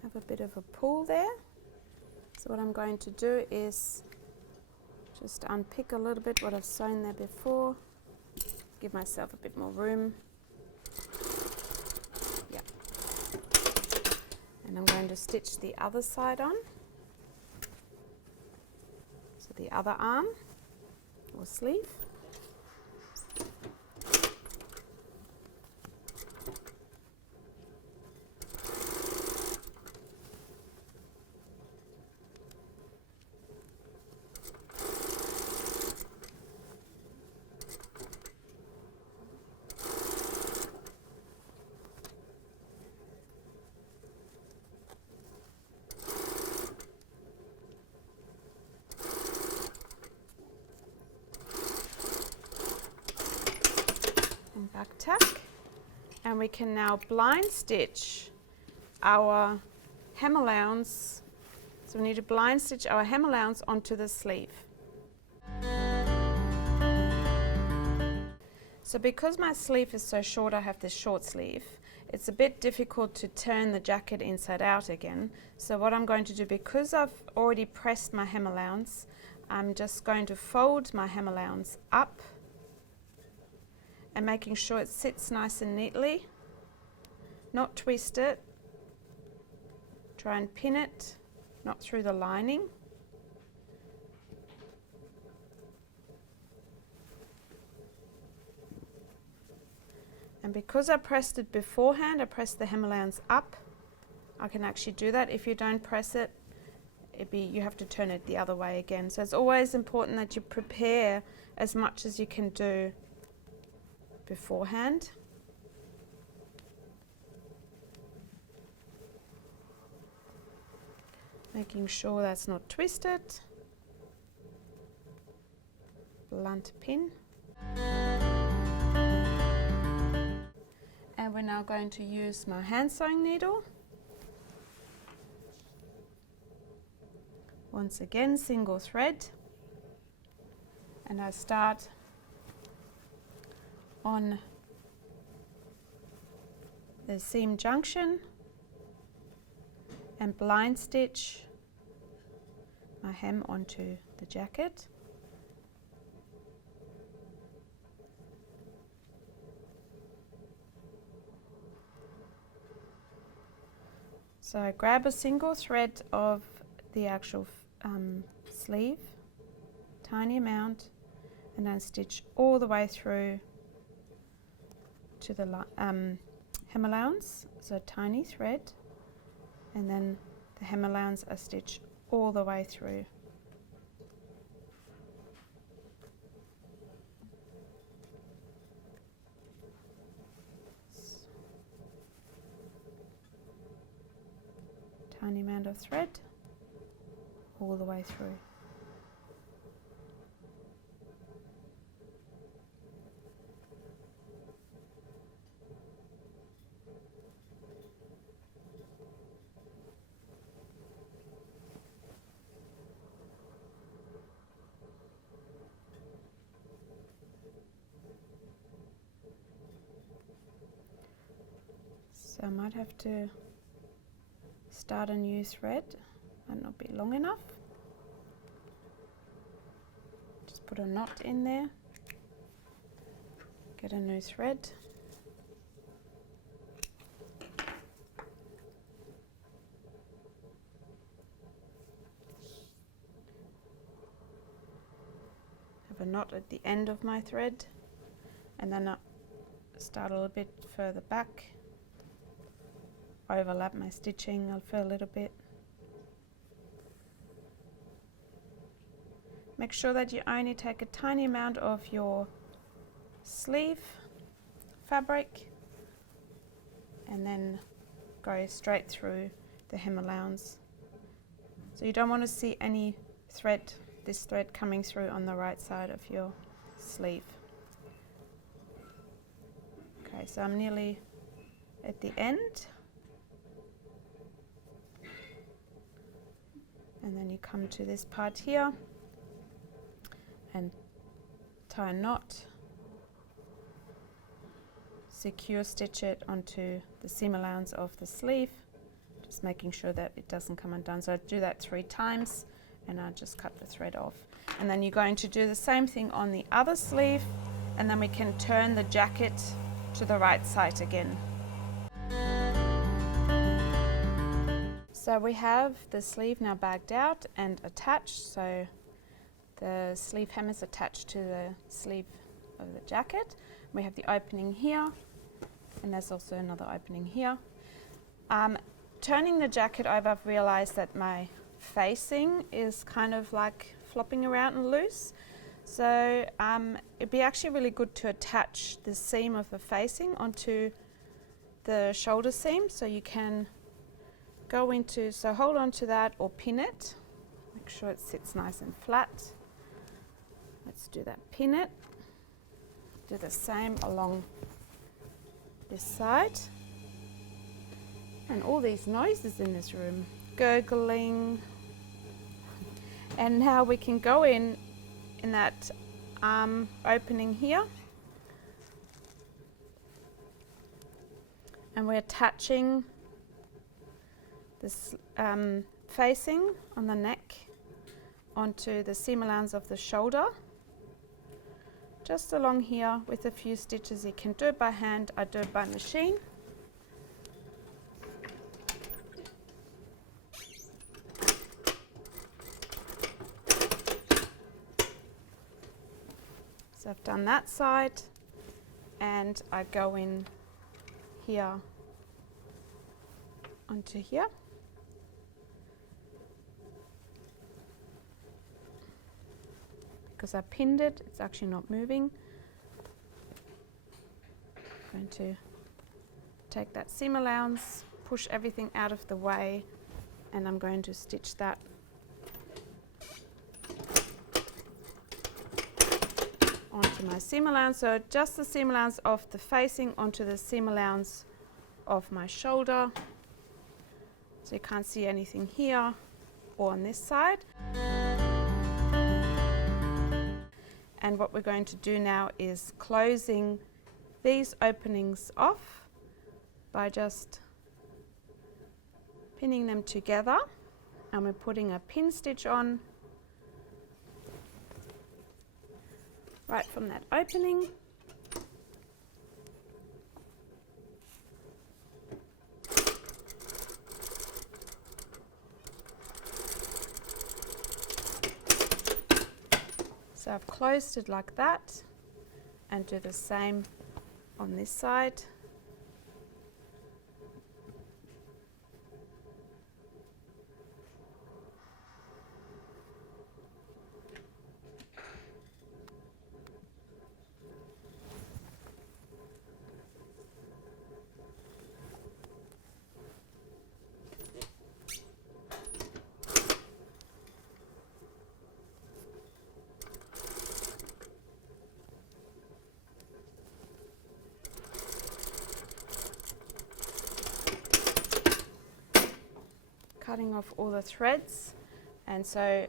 Have a bit of a pull there. So what I'm going to do is just unpick a little bit what I've sewn there before, give myself a bit more room. Yeah. And I'm going to stitch the other side on. So the other arm or sleeve. Back tack, and we can now blind stitch our hem allowance. So we need to blind stitch our hem allowance onto the sleeve. So because my sleeve is so short, I have this short sleeve, it's a bit difficult to turn the jacket inside out again. So what I'm going to do, because I've already pressed my hem allowance, I'm just going to fold my hem allowance up and making sure it sits nice and neatly, not twist it, try and pin it, not through the lining. And because I pressed it beforehand, I pressed the hem allowance up, I can actually do that. If you don't press it, you have to turn it the other way again. So it's always important that you prepare as much as you can do beforehand. Making sure that's not twisted. Blunt pin. And we're now going to use my hand sewing needle. Once again, single thread. And I start on the seam junction and blind stitch my hem onto the jacket. So I grab a single thread of the actual sleeve, tiny amount, and then stitch all the way through to the hem allowance, so a tiny thread, and then the hem allowance I stitch all the way through. Tiny amount of thread all the way through. So I might have to start a new thread, might not be long enough. Just put a knot in there, get a new thread. Have a knot at the end of my thread, and then I start a little bit further back, overlap my stitching for a little bit. Make sure that you only take a tiny amount of your sleeve fabric and then go straight through the hem allowance. So you don't want to see any thread, this thread coming through on the right side of your sleeve. Okay, so I'm nearly at the end. And then you come to this part here and tie a knot, secure stitch it onto the seam allowance of the sleeve, just making sure that it doesn't come undone. So I do that 3 times and I just cut the thread off. And then you're going to do the same thing on the other sleeve, and then we can turn the jacket to the right side again. So we have the sleeve now bagged out and attached, so the sleeve hem is attached to the sleeve of the jacket. We have the opening here, and there's also another opening here. Turning the jacket over, I've realized that my facing is kind of like flopping around and loose. So it'd be actually really good to attach the seam of the facing onto the shoulder seam, so you can go into, so hold on to that or pin it. Make sure it sits nice and flat. Let's do that, pin it. Do the same along this side. And all these noises in this room, gurgling. And now we can go in that opening here. And we're attaching this facing on the neck onto the seam allowance of the shoulder, just along here with a few stitches. You can do it by hand, I do it by machine. So I've done that side, and I go in here onto here. Because I pinned it, it's actually not moving. I'm going to take that seam allowance, push everything out of the way, and I'm going to stitch that onto my seam allowance. So just the seam allowance of the facing onto the seam allowance of my shoulder. So you can't see anything here or on this side. And what we're going to do now is closing these openings off by just pinning them together, and we're putting a pin stitch on right from that opening. So I've closed it like that, and do the same on this side. Cutting off all the threads, and so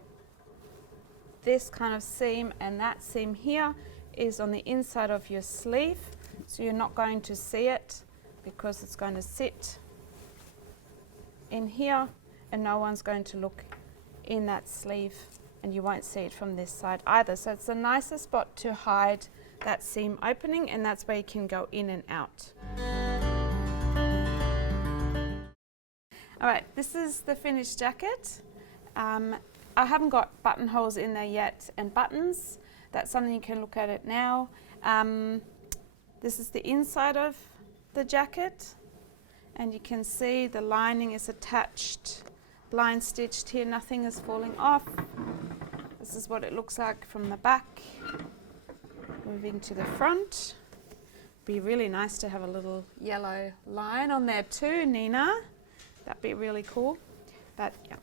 this kind of seam and that seam here is on the inside of your sleeve, so you're not going to see it because it's going to sit in here and no one's going to look in that sleeve, and you won't see it from this side either. So it's the nicest spot to hide that seam opening, and that's where you can go in and out. All right, this is the finished jacket. I haven't got buttonholes in there yet and buttons. That's something you can look at it now. This is the inside of the jacket, and you can see the lining is attached, blind stitched here, nothing is falling off. This is what it looks like from the back. Moving to the front. Be really nice to have a little yellow line on there too, Nina. That'd be really cool. But yeah.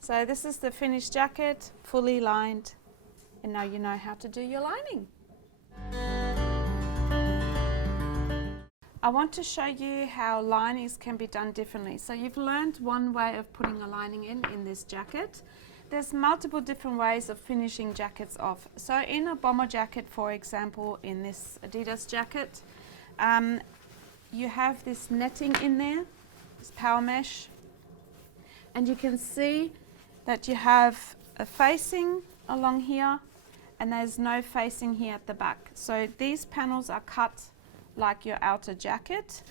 So this is the finished jacket, fully lined, and now you know how to do your lining. I want to show you how linings can be done differently. So you've learned one way of putting a lining in this jacket. There's multiple different ways of finishing jackets off. So in a bomber jacket, for example, in this Adidas jacket, you have this netting in there, this power mesh, and you can see that you have a facing along here and there's no facing here at the back. So these panels are cut like your outer jacket,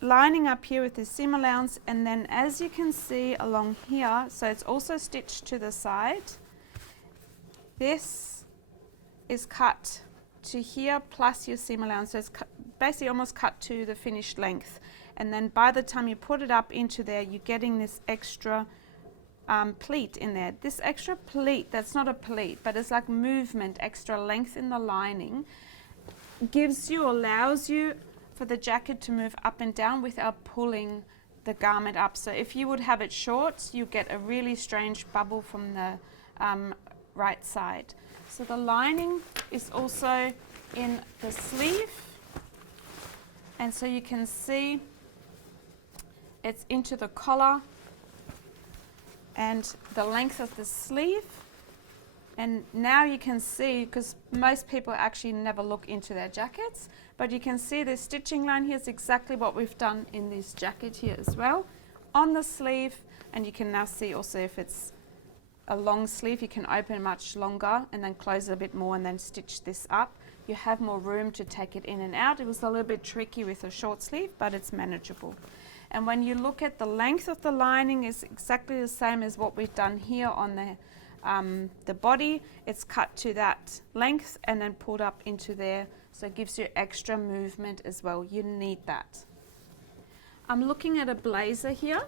lining up here with the seam allowance, and then as you can see along here, so it's also stitched to the side, this is cut to here plus your seam allowance, so it's basically almost cut to the finished length, and then by the time you put it up into there, you're getting this extra pleat in there. This extra pleat, that's not a pleat, but it's like movement, extra length in the lining, gives you, allows you for the jacket to move up and down without pulling the garment up. So if you would have it short, you get a really strange bubble from the right side. So the lining is also in the sleeve, and so you can see it's into the collar and the length of the sleeve. And now you can see, because most people actually never look into their jackets, but you can see the stitching line here is exactly what we've done in this jacket here as well, on the sleeve. And you can now see also if it's a long sleeve, you can open much longer and then close it a bit more and then stitch this up. You have more room to take it in and out. It was a little bit tricky with a short sleeve, but it's manageable. And when you look at the length of the lining, is exactly the same as what we've done here on the body. It's cut to that length and then pulled up into there, so it gives you extra movement as well. You need that. I'm looking at a blazer here.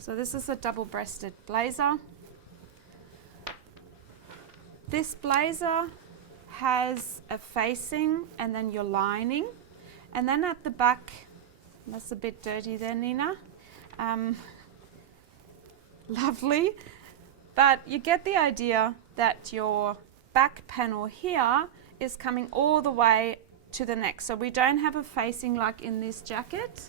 So this is a double-breasted blazer. This blazer has a facing and then your lining, and then at the back, that's a bit dirty there, Nina. Lovely. But you get the idea that your back panel here is coming all the way to the neck. So we don't have a facing like in this jacket.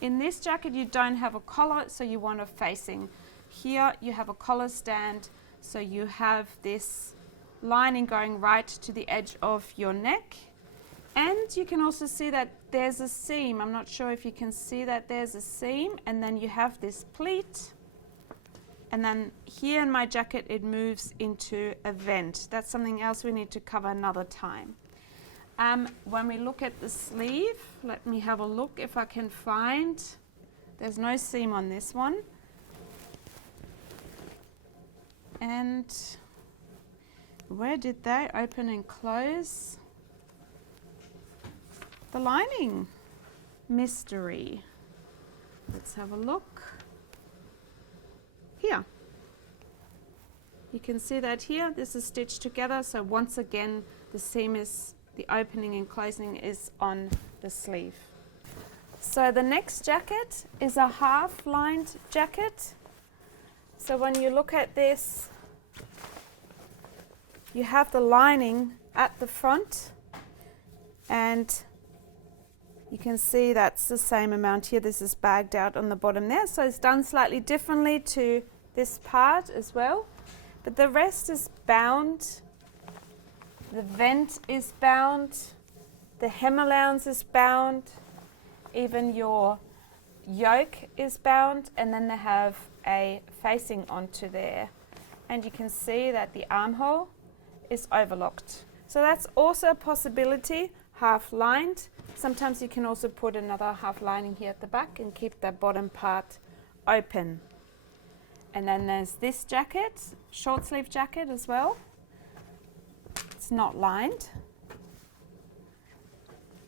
In this jacket you don't have a collar, so you want a facing. Here you have a collar stand, so you have this lining going right to the edge of your neck. And you can also see that there's a seam. I'm not sure if you can see that there's a seam, and then you have this pleat. And then here in my jacket, it moves into a vent. That's something else we need to cover another time. When we look at the sleeve, let me have a look if I can find. There's no seam on this one. And where did they open and close? The lining. Mystery. Let's have a look. Here. You can see that here, this is stitched together, so once again the seam is, the opening and closing is on the sleeve. So the next jacket is a half lined jacket. So when you look at this, you have the lining at the front, and you can see that's the same amount here. This is bagged out on the bottom there, so it's done slightly differently to this part as well. But the rest is bound. The vent is bound. The hem allowance is bound, even your yoke is bound, and then they have a facing onto there. And you can see that the armhole is overlocked. So that's also a possibility, half lined. Sometimes you can also put another half lining here at the back and keep the bottom part open. And then there's this jacket, short sleeve jacket as well. It's not lined.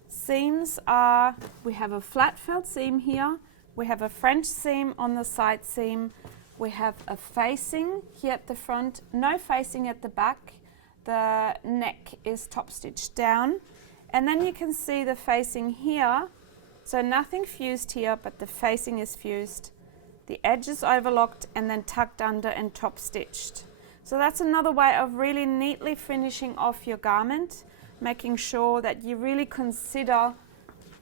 Seams are, we have a flat felt seam here, we have a French seam on the side seam, we have a facing here at the front, no facing at the back. The neck is top stitched down, and then you can see the facing here, so nothing fused here, but the facing is fused. The edge is overlocked and then tucked under and top stitched. So that's another way of really neatly finishing off your garment, making sure that you really consider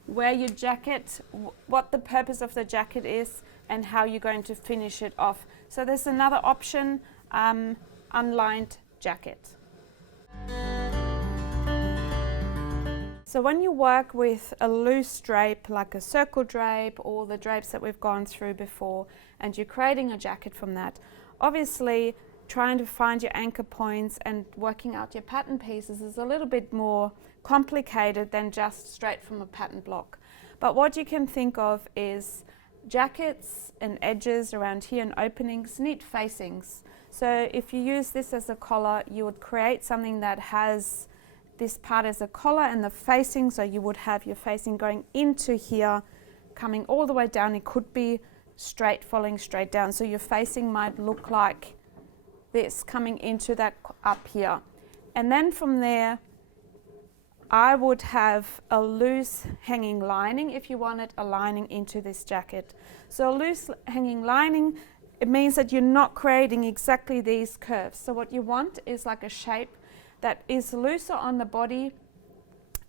where your jacket, what the purpose of the jacket is, and how you're going to finish it off. So there's another option, unlined jacket. So when you work with a loose drape, like a circle drape or the drapes that we've gone through before, and you're creating a jacket from that, obviously trying to find your anchor points and working out your pattern pieces is a little bit more complicated than just straight from a pattern block. But what you can think of is jackets and edges around here and openings need facings. So if you use this as a collar, you would create something that has this part as a collar and the facing, so you would have your facing going into here, coming all the way down. It could be straight, falling straight down. So your facing might look like this, coming into that up here. And then from there, I would have a loose hanging lining if you wanted a lining into this jacket. So a loose hanging lining, it means that you're not creating exactly these curves. So what you want is like a shape that is looser on the body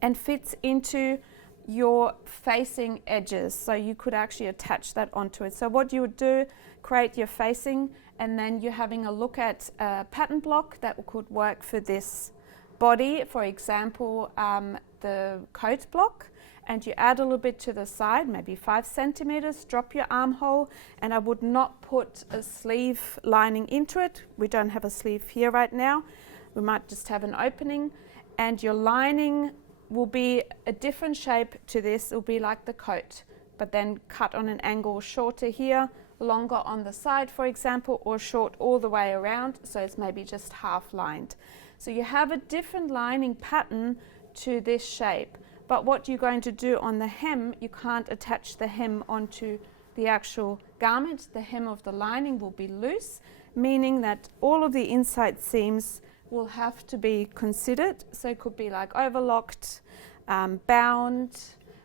and fits into your facing edges. So you could actually attach that onto it. So what you would do, create your facing, and then you're having a look at a pattern block that could work for this body. For example, the coat block, and you add a little bit to the side, maybe 5 centimeters, drop your armhole, and I would not put a sleeve lining into it. We don't have a sleeve here right now. We might just have an opening, and your lining will be a different shape to this. It will be like the coat, but then cut on an angle, shorter here, longer on the side, for example, or short all the way around, so it's maybe just half lined. So you have a different lining pattern to this shape, but what you're going to do on the hem, you can't attach the hem onto the actual garment. The hem of the lining will be loose, meaning that all of the inside seams will have to be considered. So it could be like overlocked, bound,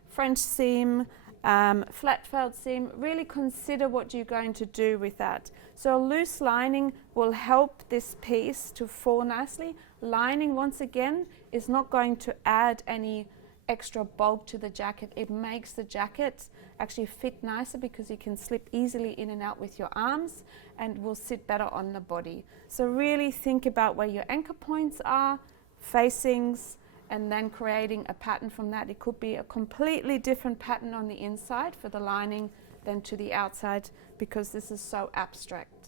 French seam, flat felt seam. Really consider what you're going to do with that. So a loose lining will help this piece to fall nicely. Lining, once again, is not going to add any extra bulk to the jacket. It makes the jacket actually fit nicer because you can slip easily in and out with your arms and will sit better on the body. So really think about where your anchor points are, facings, and then creating a pattern from that. It could be a completely different pattern on the inside for the lining than to the outside, because this is so abstract.